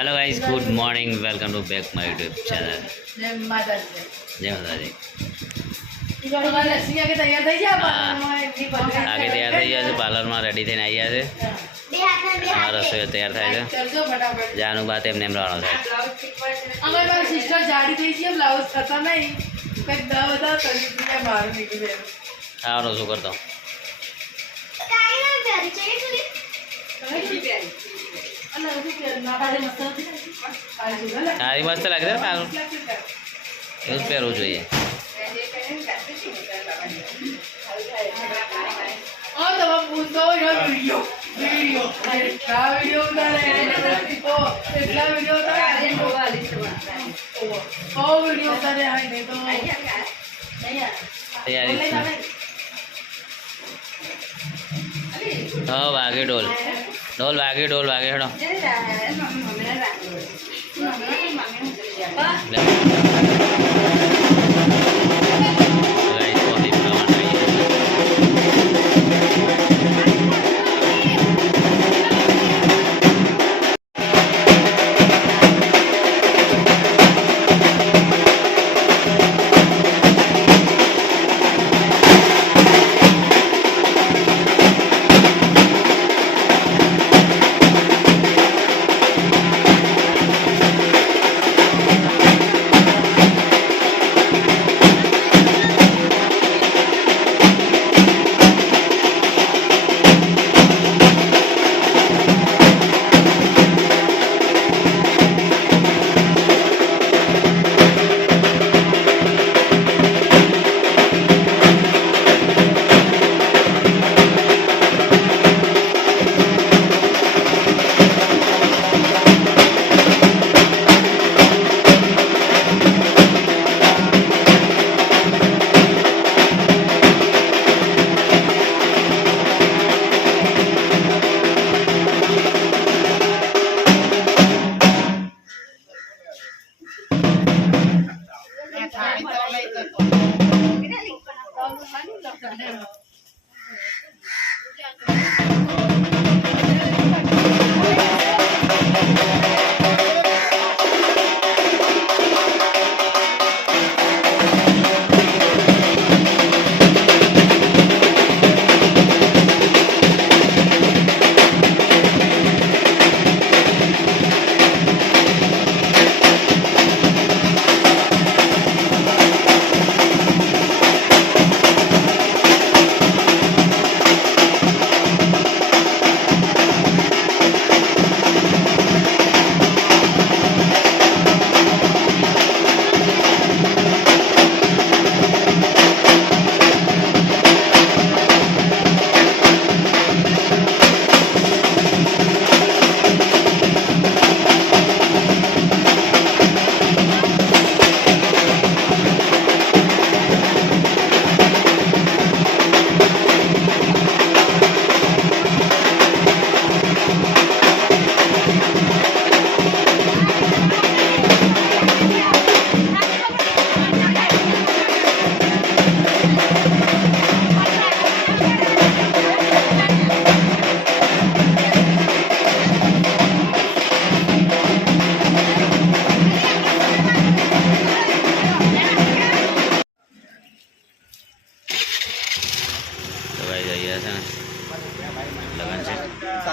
Hello guys, good morning, welcome to back my YouTube channel. Jai Mata दी। जय माता दी। आगे तैयार થઈ ગયા આગે તૈયાર થઈ ગયા છે, પાર્લરમાં રેડી થઈને આવી ગયા છે। અમારો રસોઈ તૈયાર થાય છે। કરજો ફટાફટ જાનું બાત એમને એમ રહેવાનો છે। અમારી મારી સિસ્ટર જાડી થઈ છે, બ્લાઉઝ થતા નહીં કંઈક દવા બધા કરી દીધા બહાર નીકળી ગયો ખાવાનું શું કરતો સારી મસ્ત લાગે છે ને પાછું એવું જ પહેરવું જોઈએ। और तो हम पूछो यार वीडियो वीडियो क्या वीडियो उतारे तो इतना वीडियो उतारे ओ वीडियो उतारे है नहीं तो नहीं यार तैयारी हाँ वागे ढोल ढोल वागे हेड़ो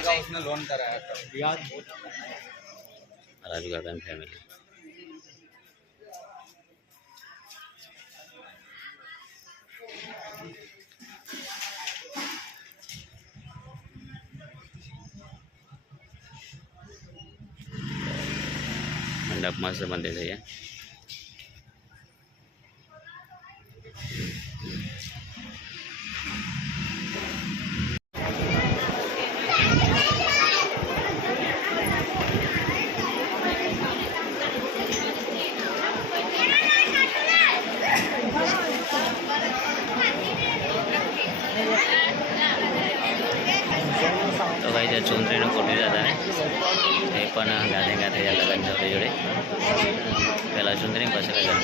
लगन से लोन कराया था राजू काका फैमिली मंडप मस्त बनते थे ये तो भाई जो चुंदरी फोटो जाता है ये गाते गाते लगन जोड़े जोड़े पहला चुंदरी पछी लगन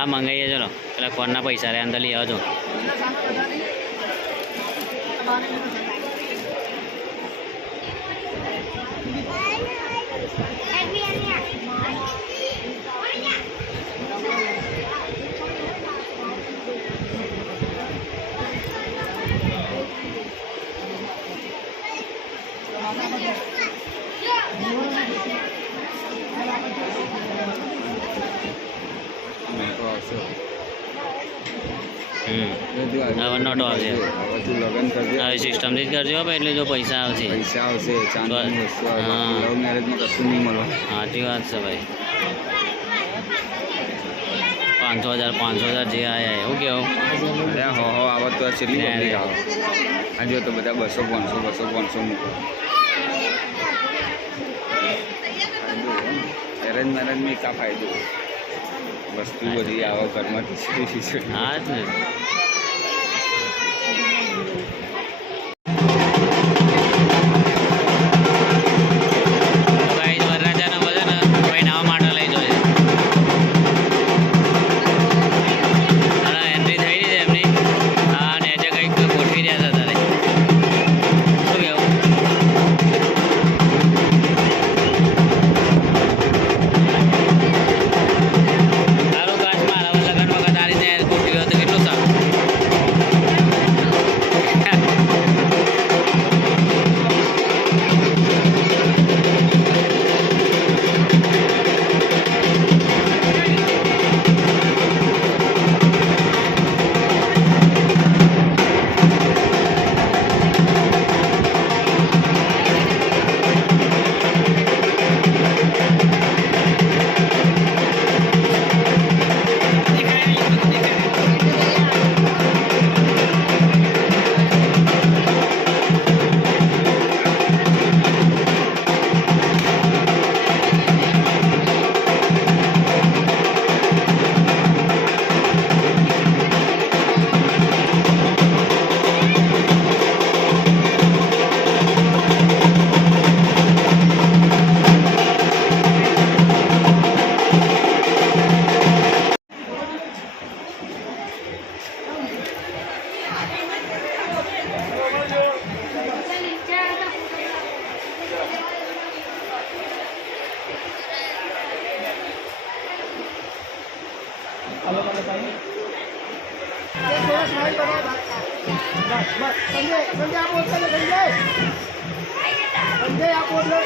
હા મંગાવીએ ચલો પેલા કોણના પૈસા રે અંદર લઈ આવજો હવે નોટો આવશે તું લગ્ન કરજે હવે સિસ્ટમથી જ કરજો ભાઈ એટલે જો પૈસા આવશે પૈસા આવશે ચાંદીની વસ્તુ હા. આવશે લવ મેરેજમાં કશું નહીં મળે સાચી વાત છે ભાઈ 5,000 જે આયા એવું કેવું અરે હો આવત તો છેલ્લી પબ્લિક આવે આ જો તો બધા 200 મૂકો એરેન્જ મેરેજમાં કા ફાયદો વસ્તુ બધી આવો ઘરમાં હા જ ને ગાઈસ વરરાજાના બધા ને ભાઈ નાવા માટે લઈ જોઈએ અને એન્ટ્રી થઈ રહી છે એમની હા ને જે કંઈક ગોઠવી રહ્યા હતા તારે શું કેવું સારું કાશ મારા લગ્ન વખત આ રીતે ગોઠવ્યું હતું કેટલું સારું संजय आप बोल लो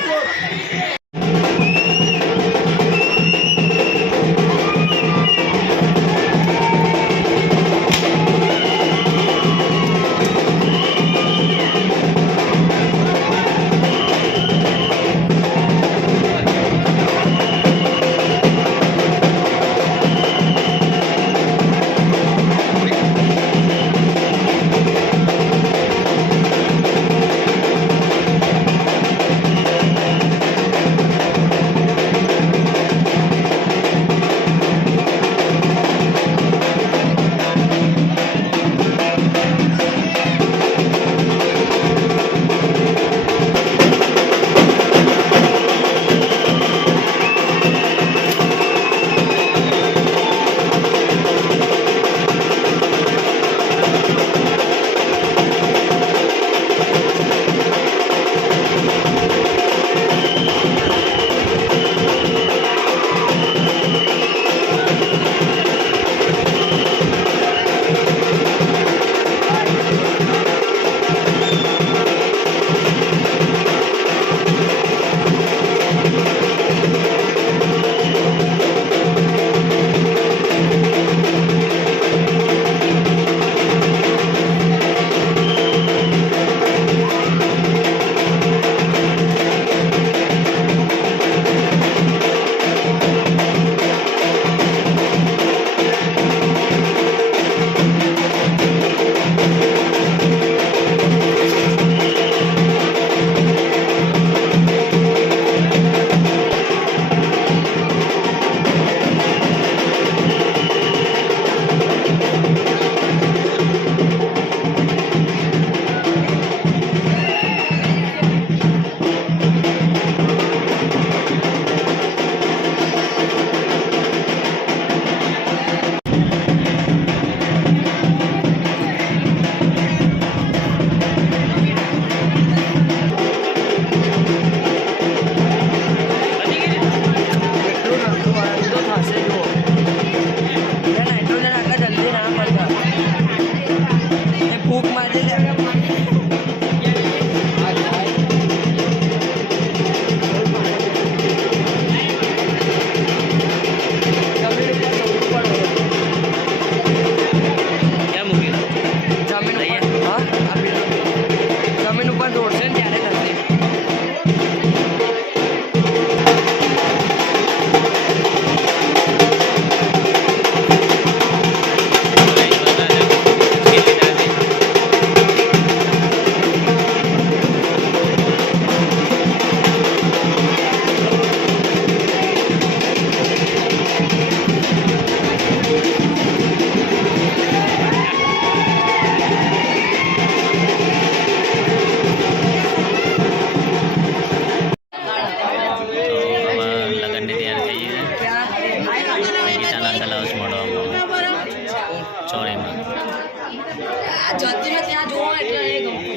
જતીને ત્યાં જોવો એટલે એ ગમતું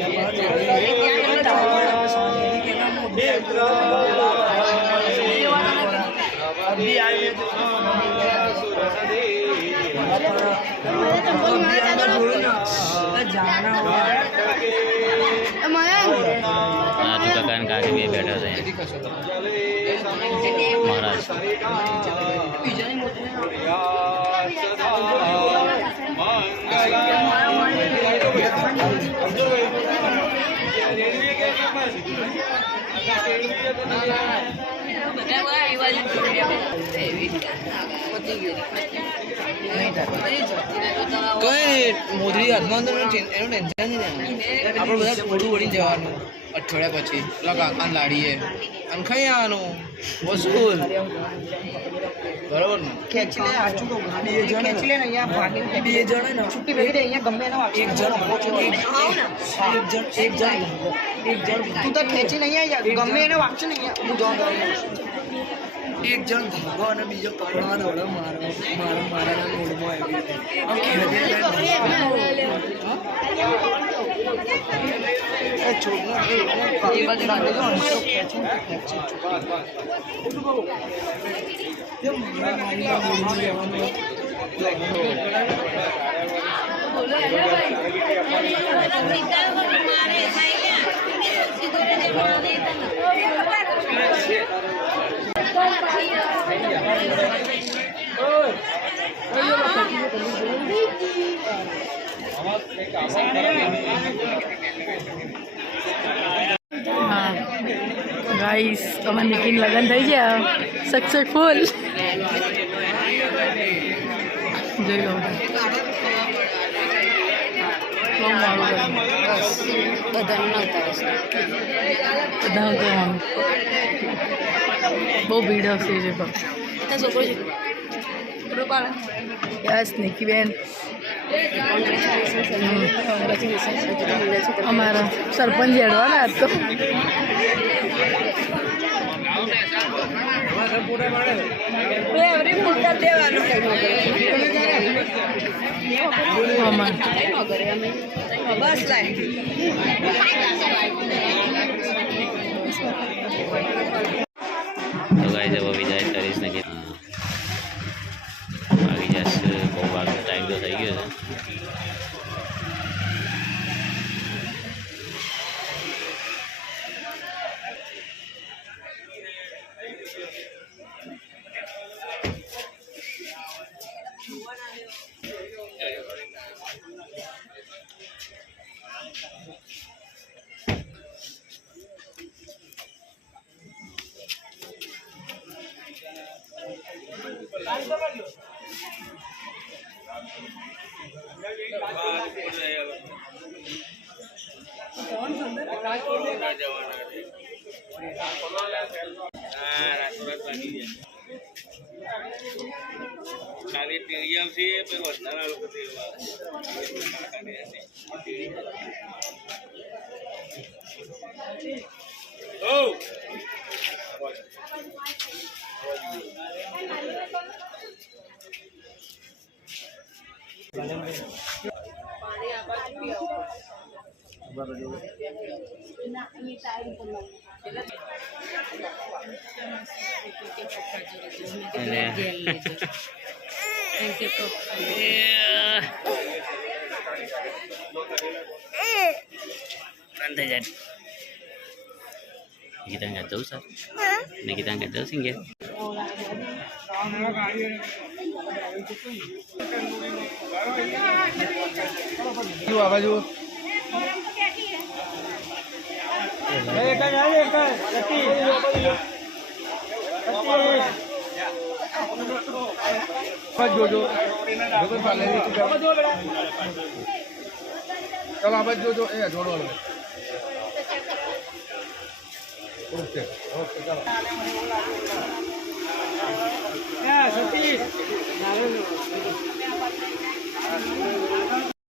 રાજુ કાકા અને કાકી બે બેઠા છે મહારાજ કઈ મોદરી હાથમાં તો એનું ટેન્શન નહીં આપણે બધા થોડું વળી જવાનું અઠવાડિયા પછી પેલા કાકાને લાડીએ અને ખાઈ આવવાનું વસૂલ બરાબર ને ખેંચી લે સાચું કહું ખેંચી લે ને અહીંયા ભાગીને બે જણ ને છૂટી ભેગી દે અહીંયા ગમે એનો એક જણ તું તો ખેંચી નહીં આવી ગમે એને વાગશે ને અહીંયા હું જવાનું એક જણ ભાગો અને બીજો પકડવા દોડો મારા મોડમાં ગાઈસ તમારે નિકીન લગન થઈ ગયા સક્સેસફુલ જોઈ લો બહુ મારું બધા બહુ ભીડ હશે છે યસ નિકી બેન અમારા સરપંચ હેડવાના આજ તો તો ગાઈસ હવે વિદાય કરીશ ને કે આવી જશે બહુ ભાગનો ટાઈમ તો થઈ ગયો છે ખાલી પીળી આવશે પછી વધારા લોકો Kita nggak tahu sah, ini kita nggak tahu sih ya. चलो आप जो ए जोड़ो ओके ओके चलो या सतीश